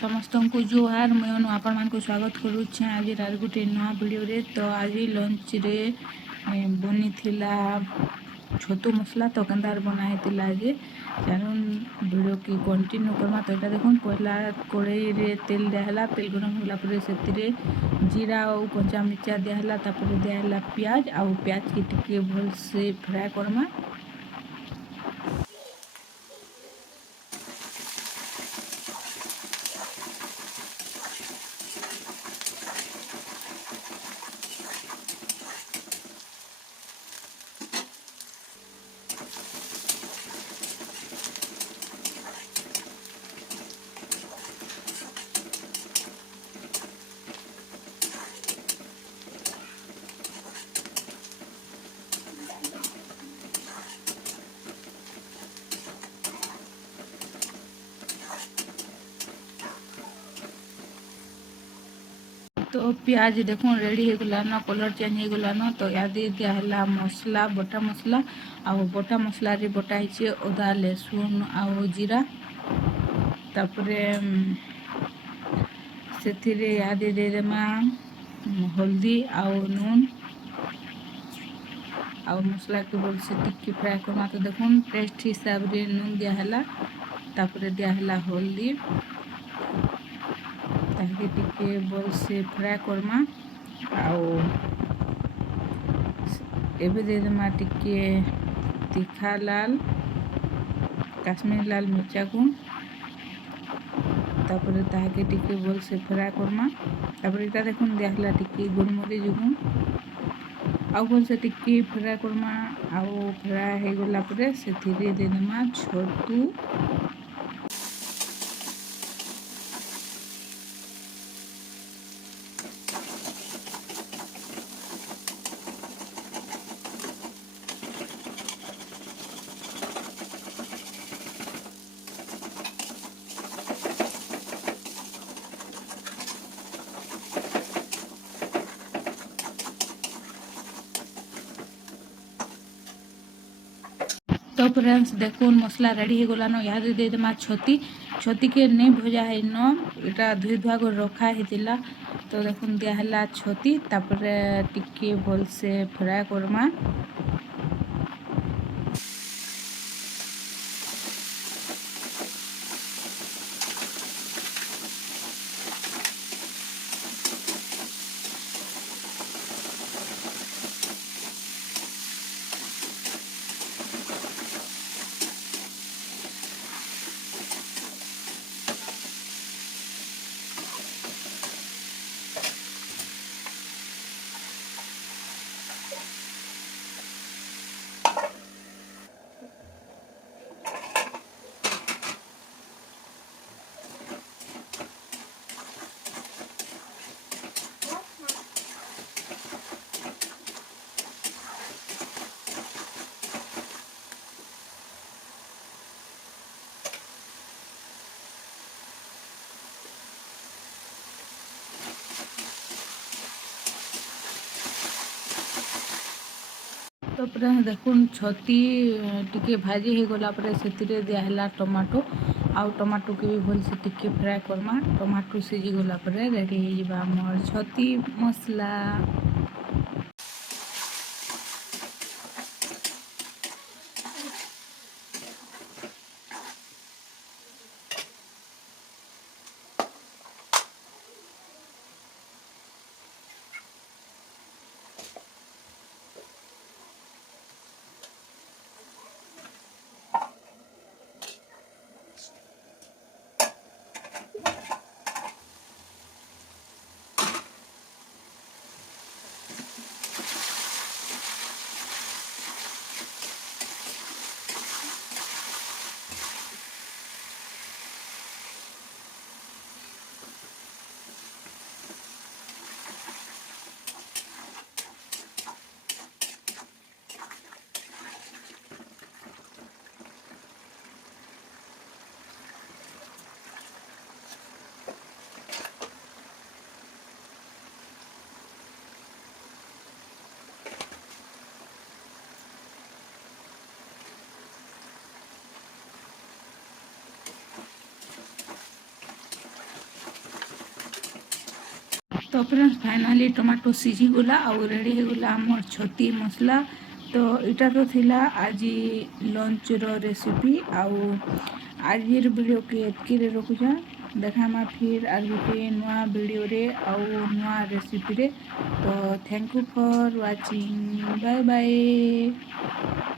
ସମସ୍ତଙ୍କୁ ଜୁହାର ମୁଁ ଆପଣମାନଙ୍କୁ ସ୍ୱାଗତ କରୁଛି ଆଜି ଗୋଟେ ନୂଆ ଭିଡ଼ିଓରେ। ତ ଆଜି ଲଞ୍ଚରେ ବନିଥିଲା ଛତୁ ମସଲା ତ କେନ୍ତାର ବନା ହେଇଥିଲା ଯେ ଚାଲୁନ୍ ଭିଡ଼ିଓ କି कंटिन्यू करमा। तो यहाँ देखुन पहला कड़ाई तेल दिहला, तेल गरम होला पर से जीरा और कंचा मिर्चा दिहला, दिहला प्याज आउ प्याज के टिके भल से फ्राए करमा। तो प्याज देखो रेडी हो गलान, कलर चेंज हो गलान। तो याद दिहला मसला बटा मसला आउ बटा मसला रे बटा है अदा लहसुन आउ जीरा। तापरे से याद देदेमा हल्दी आउ नून आउ मसला के बोल से टिक्की फ्राए करमा। तो देखो टेस्ट हिसाब रे नून दिहला, तापरे दिहला हल्दी ताकि टिके बोल से फ्राए करमा। आउ एबे देदेमा टिके तीखा लाल काश्मीर लाल मिर्चा गुण, तापरे ताके टिके बोल से फ्राए करमा। तापरे इटा देखुन दिहला टिके गोलमरिच गुण आउ बोल से टिके फ्राए करमा। आउ फ्राए हो गला परे से देदेमा छतु तो फ्रेंड्स देखुन मसला रेडी हो गलान। याद देदेमा छती के नहीं भजा है न, इटा धुई धुआ कर रखा है। तो देखुन दिहला छती तापरे टिके भल से फ्राए करमा। तो देखुन छती टिके भाजी हो गला पर से दिहला टमाटो आउ टमाटो के भी भल से टिके फ्राए करमा। टमाटो सीझी गला पर रेडी हो मोर छती मसला। तो फ्रेंड्स फाइनाली टमाटो सिझीगला आउ रेडी होगला आमर छती मसला। तो इटा तो थिला आज लंच रो रेसिपी आउ आज वीडियो के एतकी रे रखुछा। देखामा फिर आर गोटे नुआ वीडियो रे आउ नुआ रेसिपी रे। तो thank you for watching, bye bye.